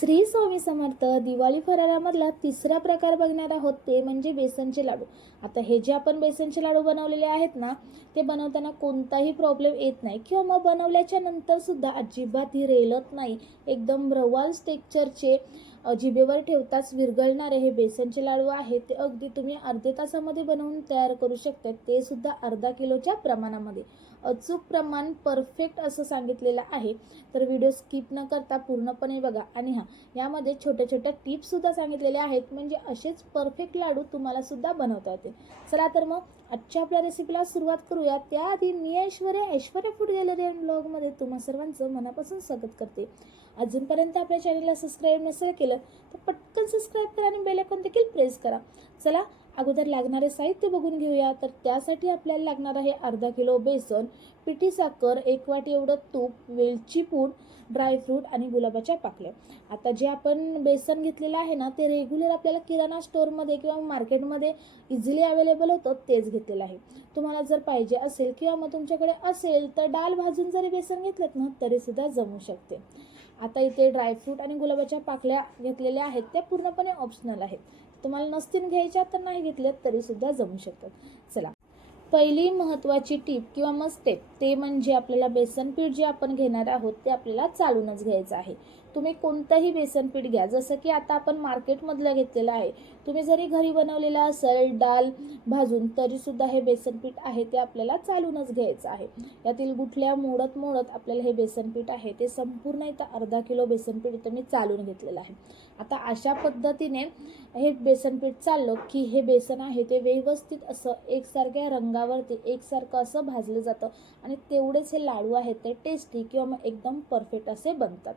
श्री स्वामी समर्थ दिवाळी फराळामधला तिसरा प्रकार बघणार आहोत ते म्हणजे बेसनचे लाडू. आता हे जे आपण बेसनचे लाडू बनवलेले आहेत ना ते बनवताना कोणताही प्रॉब्लेम येत नाही. किंवा मग बनवल्याच्या नंतरसुद्धा अजिबात ही रेलत नाही. एकदम रवाल टेक्चरचे जिभेवर ठेवताच विरघळणारे हे बेसनचे लाडू आहेत ते अगदी तुम्ही अर्धे तासामध्ये बनवून तयार करू शकता ते सुद्धा अर्धा किलोच्या प्रमाणामध्ये. अचूक प्रमाण परफेक्ट असं सांगितलेलं आहे. तर व्हिडिओ स्किप न करता पूर्णपणे बघा. आणि हां यामध्ये छोट्या छोट्या टिप्ससुद्धा सांगितलेल्या आहेत. म्हणजे असेच परफेक्ट लाडू तुम्हाला सुद्धा बनवता येतील. चला तर मग आजच्या आपल्या रेसिपीला सुरुवात करूया. त्याआधी मी Aishwarya Aishwarya food gallery and ब्लॉगमध्ये तुम्हा सर्वांचं मनापासून स्वागत करते. अजूनपर्यंत आपल्या चॅनलला सबस्क्राईब नसेल केलं तर पटकन सबस्क्राईब करा आणि बेल आयकॉन देखील प्रेस करा. चला अगोदर लागणारे साहित्य बघून घेऊया. तर त्यासाठी आपल्याला लागणार आहे अर्धा किलो बेसन पिठी साखर एक वाटी एवढं तूप वेलची पूड ड्रायफ्रूट आणि गुलाबाच्या पाकळ्या. आता जे आपण बेसन घेतलेलं आहे ना ते रेग्युलर आपल्याला किराणा स्टोअरमध्ये किंवा मार्केटमध्ये इझिली अवेलेबल होतं तेच घेतलेलं आहे. तुम्हाला जर पाहिजे असेल किंवा मग तुमच्याकडे असेल तर डाल भाजून जरी बेसन घेतलं ना तरीसुद्धा जमू शकते. आता इथे ड्रायफ्रूट आणि गुलाबाच्या पाकळ्या घेतलेल्या आहेत त्या पूर्णपणे ऑप्शनल आहेत. तुम्हाला नसतील घ्यायच्या तर नाही घेतल्यात तरीसुद्धा जमू शकतात. चला. पहिली महत्त्वाची टीप किंवा मग स्टेप ते म्हणजे आपल्याला बेसन पीठ जे आपण घेणार आहोत ते आपल्याला चालूनच घ्यायचं आहे. तुम्ही कोणतंही बेसन पीठ घ्या. जसं की आता आपण मार्केटमधलं घेतलेलं आहे. तुम्ही जरी घरी बनवलेलं असेल डाल भाजून तरीसुद्धा हे बेसन पीठ आहे ते आपल्याला चालूनच घ्यायचं आहे. यातील गुठल्या मोडत मोडत आपल्याला हे बेसन पीठ आहे ते संपूर्ण इथं अर्धा किलो बेसन पीठ इथं मी चालून घेतलेलं आहे. आता अशा पद्धतीने हे बेसन पीठ चाललं की हे बेसन आहे ते व्यवस्थित असं एकसारख्या रंगावरती एकसारखं असं भाजलं जातं आणि तेवढेच हे लाडू आहेत ते टेस्टी किंवा मग एकदम परफेक्ट असे बनतात.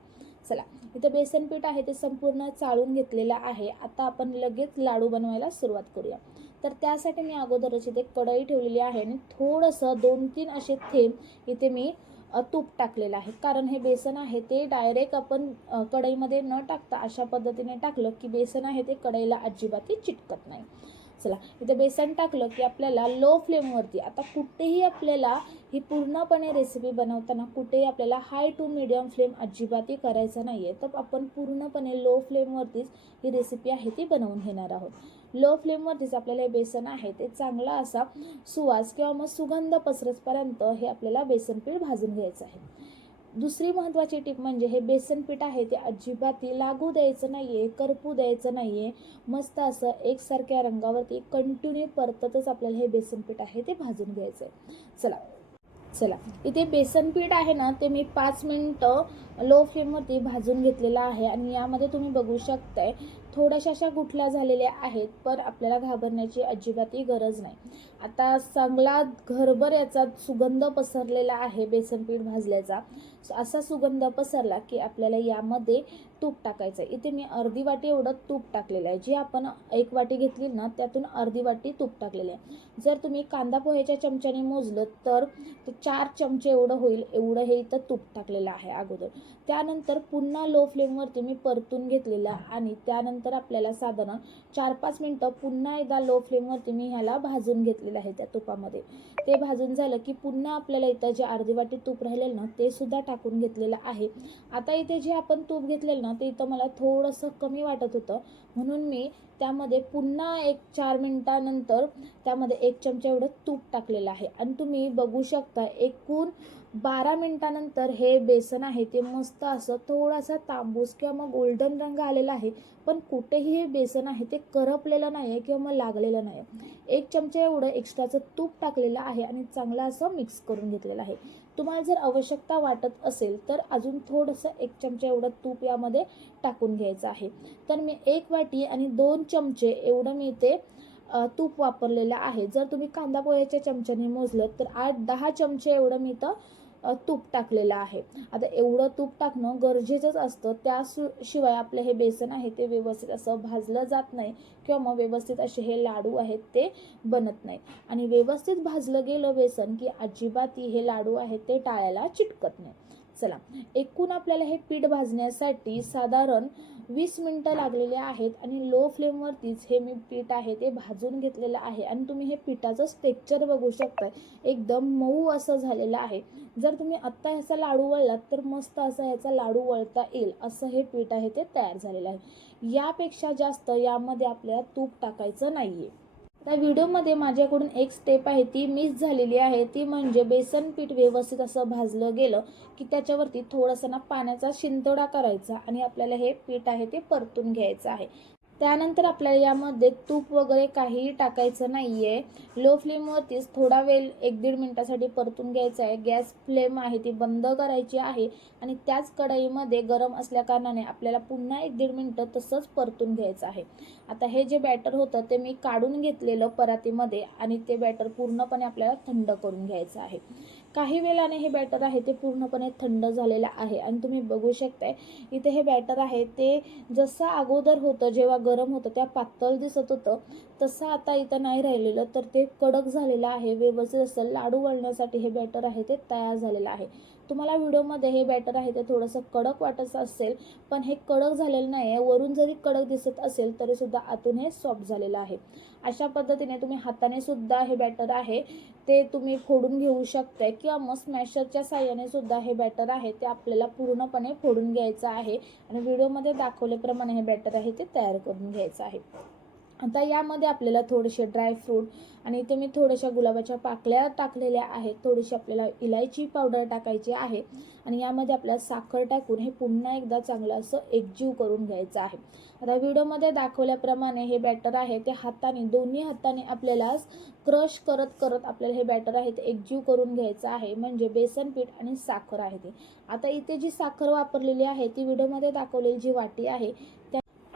चला इथं बेसन पीठ आहे ते संपूर्ण चाळून घेतलेलं आहे. आता आपण लगेच लाडू बनवायला सुरुवात करूया. तर त्यासाठी मी अगोदरच इथे कढई ठेवलेली आहे आणि थोडंसं दोन तीन असे थेंब इथे मी तूप टाकलेलं आहे. कारण हे बेसन आहे ते डायरेक्ट आपण कढईमध्ये न टाकता अशा पद्धतीने टाकलं की बेसन आहे ते कढईला अजिबातही चिटकत नाही. चला. इथे बेसन टाकलं की आपल्याला लो फ्लेमवरती आता कुठेही आपल्याला ही पूर्णपणे रेसिपी बनवताना कुठेही आपल्याला हाय टू मिडियम फ्लेम अजिबातही करायचं नाही आहे तर आपण पूर्णपणे लो फ्लेमवरतीच ही रेसिपी आहे ती बनवून घेणार आहोत. लो फ्लेमवरतीच आपल्याला हे बेसन आहे ते चांगला असा सुवास किंवा मग सुगंध पसरसपर्यंत हे आपल्याला बेसन पीठ भाजून घ्यायचं आहे. दुसरी महत्त्वाची टीप म्हणजे हे बेसन पीठ आहे ते अजिबात लागू द्यायचं नाही आहे करपू द्यायचं नाही आहे मस्त असं एकसारख्या रंगावरती कंटिन्यू परततच आपल्याला हे बेसन पीठ आहे ते भाजून घ्यायचं आहे चला चला. इथे बेसन पीठ आहे ना ते मी पाच मिनटं लो फ्लेमवरती भाजून घेतलेलं आहे आणि यामध्ये तुम्ही बघू शकताय थोड्याशा अशा गुठल्या झालेल्या आहेत पण आपल्याला घाबरण्याची अजिबातही गरज नाही. आता चांगला घरभर याचा सुगंध पसरलेला आहे बेसनपीठ भाजल्याचा. असा सुगंध पसरला की आपल्याला यामध्ये तूप टाकायचं आहे इथे मी अर्धी वाटी एवढं तूप टाकलेलं आहे. जी आपण एक वाटी घेतली ना त्यातून अर्धी वाटी तूप टाकलेलं आहे. जर तुम्ही कांदा पोह्याच्या चमच्याने मोजलं तर ते चार चमचे एवढं होईल एवढं हे इथं तूप टाकलेलं आहे अगोदर. त्यानंतर पुन्हा लो फ्लेमवरती मी परतून घेतलेलं आणि त्यानंतर आपल्याला साधारण चार पाच मिनटं पुन्हा एकदा लो फ्लेमवरती मी ह्याला भाजून घेतलेलं आहे त्या तुपामध्ये. ते भाजून झालं की पुन्हा आपल्याला इथं जे अर्धी वाटी तूप राहिलेलं ना ते सुद्धा टाकून घेतलेलं आहे. आता इथे जे आपण तूप घेतलेलं ना ते इथं मला थोडंसं कमी वाटत होतं. म्हणून मी त्यामध्ये पुन्हा एक चार मिनटानंतर त्यामध्ये एक चमचा एवढं तूप टाकलेलं आहे. आणि तुम्ही बघू शकता एकूण बारा मिनटानंतर हे बेसन आहे ते मस्त असं थोडासा तांबूस किंवा मग गोल्डन रंग आलेला आहे पण कुठेही हे बेसन आहे ते करपलेलं नाही आहे किंवा मग लागलेलं नाही आहे एक चमचा एवढं एक्स्ट्राचं तूप टाकलेलं आहे आणि चांगलं असं मिक्स करून घेतलेलं आहे. तुम्हाला जर आवश्यकता वाटत असेल तर अजून थोडंसं एक चमचा एवढं तूप यामध्ये टाकून घ्यायचं आहे. तर मी एक वाटी आणि दोन चमचे एवढं मी ते तूप वापरलेलं आहे. जर तुम्ही कांदा पोह्याच्या चमच्याने मोजलं तर आठ दहा चमचे एवढं मी तर तूप टाकलेलं आहे. आता एवढं तूप टाकणं गरजेचंच असतं. त्या शिवाय आपलं हे बेसन आहे ते व्यवस्थित असं भाजलं जात नाही किंवा मग व्यवस्थित असे हे लाडू आहेत ते बनत नाही. आणि व्यवस्थित भाजलं गेलं बेसन की अजिबात हे लाडू आहेत ते टाळ्याला चिटकत नाही. चला. एकूण आपल्याला हे पीठ भाजण्यासाठी साधारण वीस मिनटं लागलेले आहेत आणि लो फ्लेमवरतीच हे मी पीठ आहे ते भाजून घेतलेलं आहे. आणि तुम्ही हे पिठाचं स्टेक्चर बघू शकता एकदम मऊ असं झालेलं आहे. जर तुम्ही आत्ता ह्याचा लाडू वळलात तर मस्त असा ह्याचा लाडू वळता येईल. असं हे पीठ आहे ते तयार झालेलं आहे. यापेक्षा जास्त यामध्ये आपल्याला तूप टाकायचं नाही आहे त्या व्हिडिओमध्ये माझ्याकडून एक स्टेप आहे ती मिस झालेली आहे. ती म्हणजे बेसन पीठ व्यवस्थित असं भाजलं गेलं की त्याच्यावरती थोडासा ना पाण्याचा शिंतोडा करायचा आणि आपल्याला हे पीठ आहे ते परतून घ्यायचं आहे. त्यानंतर आपल्याला यामध्ये तूप वगैरे काहीही टाकायचं नाही आहे लो फ्लेमवरतीच थोडा वेळ एक दीड मिनटासाठी परतून घ्यायचा आहे. गॅस फ्लेम आहे ती बंद करायची आहे आणि त्याच कढईमध्ये गरम असल्याकारणाने आपल्याला पुन्हा एक दीड मिनटं तसंच परतून घ्यायचं आहे. आता हे जे बॅटर होतं ते मी काढून घेतलेलं परातीमध्ये आणि ते बॅटर पूर्णपणे आपल्याला थंड करून घ्यायचं आहे. काही वेळाने हे बॅटर आहे ते पूर्णपणे थंड झालेलं आहे. आणि तुम्ही बघू शकताय इथे हे बॅटर आहे ते जसं अगोदर होतं जेव्हा गरम होतं त्या पातळ दिसत होतं तसं आता इथं नाही राहिलेलं तर ते कडक झालेलं आहे. व्यवस्थित असं लाडू वळण्यासाठी हे बॅटर आहे ते तयार झालेलं आहे. तुम्हाला व्हिडिओमध्ये हे बॅटर आहे ते थोडंसं कडक वाटत असेल पण हे कडक झालेलं नाही आहे वरून जरी कडक दिसत असेल तरीसुद्धा आतून हे सॉफ्ट झालेलं आहे. अशा पद्धतीने तुम्ही हाताने सुद्धा हे बॅटर आहे. ते तुम्ही फोडून घेऊ शकताय किंवा मग स्मॅशरच्या साह्याने सुद्धा हे बॅटर आहे. ते आपल्याला पूर्णपणे फोडून घ्यायचं आहे. आणि व्हिडिओमध्ये दाखवल्याप्रमाणे हे बॅटर आहे ते तयार करून घ्यायचं आहे. आता यामध्ये आपल्याला थोडेसे ड्रायफ्रूट आणि इथे मी थोड्याशा गुलाबाच्या पाकळ्या टाकलेल्या आहेत. थोडीशी आपल्याला इलायची पावडर टाकायची आहे आणि यामध्ये आपल्याला साखर टाकून हे पुन्हा एकदा चांगलं असं एकजीव करून घ्यायचं आहे. आता व्हिडिओमध्ये दाखवल्याप्रमाणे हे बॅटर आहे ते हाताने दोन्ही हाताने आपल्याला क्रश करत करत आपल्याला हे बॅटर आहे ते एकजीव करून घ्यायचं आहे. म्हणजे बेसन पीठ आणि साखर आहे ते. आता इथे जी साखर वापरलेली आहे ती व्हिडिओमध्ये दाखवलेली जी वाटी आहे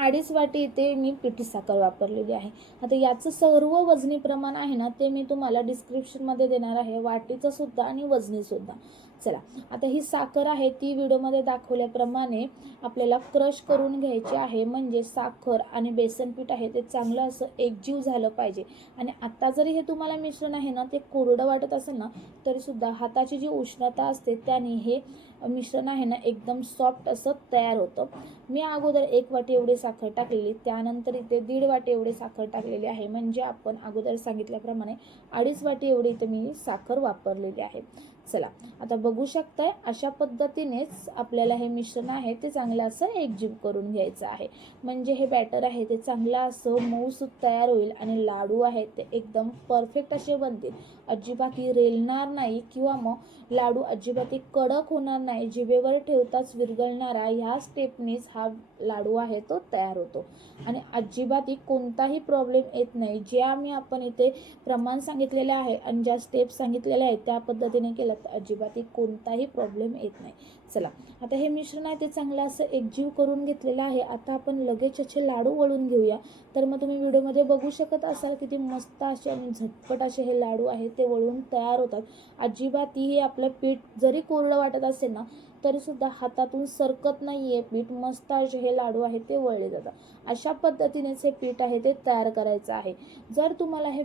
अडीच वाटी इथे मी पिठी साखर वापरलेली आहे. आता याचं सर्व वजनी प्रमाण आहे ना ते मी तुम्हाला डिस्क्रिप्शनमध्ये देणार आहे. वाटीचं सुद्धा आणि वजनीसुद्धा. चला. आता ही साखर आहे ती व्हिडिओमध्ये दाखवल्याप्रमाणे आपल्याला क्रश करून घ्यायची आहे. म्हणजे साखर आणि बेसन पीठ आहे ते चांगलं असं एकजीव झालं पाहिजे. आणि आत्ता जरी हे तुम्हाला मिश्रण आहे ना ते कोरडं वाटत असेल ना तरीसुद्धा हाताची जी उष्णता असते त्याने हे मिश्रण आहे ना एकदम सॉफ्ट असं तयार होतं. मी अगोदर एक वाटी एवढी साखर टाकलेली त्यानंतर इथे दीड वाटी एवढी साखर टाकलेली आहे. म्हणजे आपण अगोदर सांगितल्याप्रमाणे अडीच वाटी एवढी इथं मी साखर वापरलेली आहे. चला. आता बघू शकताय अशा पद्धतीनेच आपल्याला हे मिश्रण आहे ते चांगलं असं एकजीव करून घ्यायचं आहे. म्हणजे हे बॅटर आहे ते चांगलं असं मऊसूत तयार होईल आणि लाडू आहेत ते एकदम परफेक्ट असे बनतील. अजिबात रेलणार नाही किंवा मग लाडू अजिबात कडक होणार नाही जिभेवर ठेवताच विरघळणारा ह्या स्टेपनीच हा लाडू आहे तो तयार होतो. आणि अजिबात कोणताही प्रॉब्लेम येत नाही. जे आम्ही आपण इथे प्रमाण सांगितलेले आहे आणि ज्या स्टेप सांगितलेल्या आहेत त्या पद्धतीने केलं तर अजिबातही कोणताही प्रॉब्लेम येत नाही. चला आता हे मिश्रण आहे ते चांगलं असं एकजीव करून घेतलेलं आहे. आता आपण लगेच याचे लाडू वळून घेऊया. तर मग तुम्ही व्हिडिओमध्ये बघू शकत असाल किती मस्त असे आणि झटपट असे हे लाडू आहेत ते वळून तयार होतात. अजिबातही आपलं पीठ जरी कोरडं वाटत असेल ना तरीसुद्धा हातातून सरकत नाही आहे पीठ मस्त असे हे लाडू आहेत ते वळले जातात. अशा पद्धतीनेच हे पीठ आहे ते तयार करायचं आहे. जर तुम्हाला हे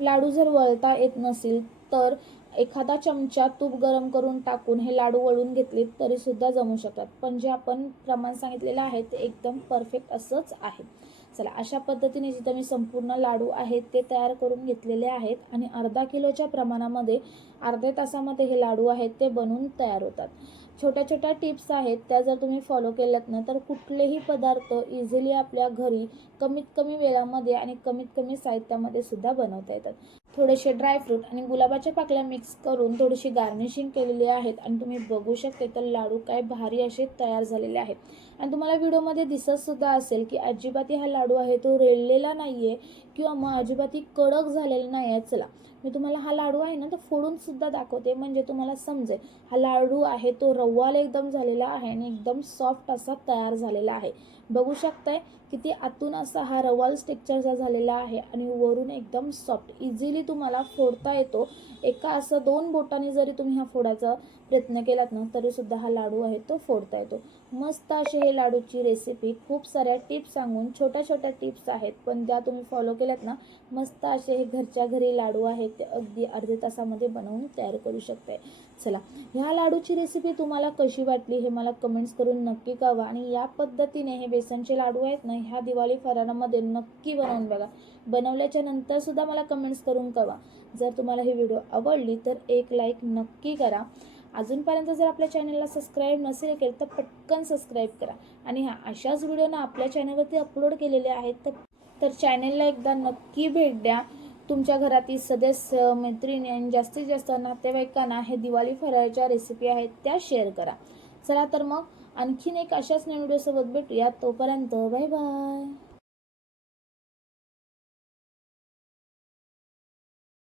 लाडू जर वळता येत नसेल तर एखादा चमचा तूप गरम करून टाकून हे लाडू वळून घेतले तरीसुद्धा जमू शकतात. पण जे आपण प्रमाण सांगितलेलं आहे ते एकदम परफेक्ट असंच आहे. चला अशा पद्धतीने जिथं मी संपूर्ण लाडू आहेत ते तयार करून घेतलेले आहेत आणि अर्धा किलोच्या प्रमाणामध्ये अर्ध्या तासामध्ये हे लाडू आहेत ते बनवून तयार होतात. छोट्या छोट्या टिप्स आहेत त्या जर तुम्ही फॉलो केल्यात ना तर कुठलेही पदार्थ इझिली आपल्या घरी कमीत कमी वेळामध्ये आणि कमीत कमी साहित्यामध्ये सुद्धा बनवता येतात. थोडेसे ड्रायफ्रूट आणि गुलाबाच्या पाकळ्या मिक्स करून थोडीशी गार्निशिंग केलेली आहेत. आणि तुम्ही बघू शकते तर लाडू काय भारी असे तयार झालेले आहेत. आणि तुम्हाला व्हिडिओमध्ये दिसतसुद्धा असेल की अजिबाती हा लाडू आहे तो रेललेला नाही आहे किंवा मग अजिबाती कडक झालेला नाही आहे चला मी तुम्हाला हा लाडू आहे ना तो फोडूनसुद्धा दाखवते. म्हणजे तुम्हाला समजेल हा लाडू आहे तो रव्वाल एकदम झालेला आहे आणि एकदम सॉफ्ट असा तयार झालेला आहे. बघू शकताय किती आतून असा हा रवाल स्टेक्चरचा झालेला आहे आणि वरून एकदम सॉफ्ट इझिली तुम्हाला फोडता येतो. एका असं दोन बोटाने जरी तुम्ही हा फोडायचा प्रयत्न केलात ना तरीसुद्धा हा लाडू आहे तो फोडता येतो. मस्त अशी हे लाडूची रेसिपी खूप साऱ्या टिप्स सांगून छोट्या छोट्या टिप्स आहेत पण ज्या तुम्ही फॉलो केल्यात ना मस्त असे हे घरच्या घरी लाडू आहेत ते अगदी अर्ध्या तासामध्ये बनवून तयार करू शकते. चला ह्या लाडूची रेसिपी तुम्हाला कशी वाटली हे मला कमेंट्स करून नक्की कळवा आणि या पद्धतीने हे बेसनचे लाडू आहेत ना ह्या दिवाळी फराळामध्ये नक्की बनवून बघा. बनवल्याच्या नंतरसुद्धा मला कमेंट्स करून कळवा. जर तुम्हाला ही व्हिडिओ आवडली तर एक लाईक नक्की करा. अजूनपर्यंत जर आपल्या चॅनलला सबस्क्राईब नसेल केलं तर पटकन सबस्क्राईब करा. आणि हा अशाच व्हिडिओ ना आपल्या चॅनलवरती अपलोड केलेले आहेत तर तर चॅनलला एकदा नक्की भेट द्या. तुमच्या घरातील सदस्य मैत्रिणी आणि जास्तीत जास्त नातेवाईकांना हे दिवाळी फराळच्या रेसिपी आहेत त्या शेअर करा. चला तर मग आणखीन एक अशाच नवीन व्हिडिओसोबत भेटूया. तोपर्यंत बाय बाय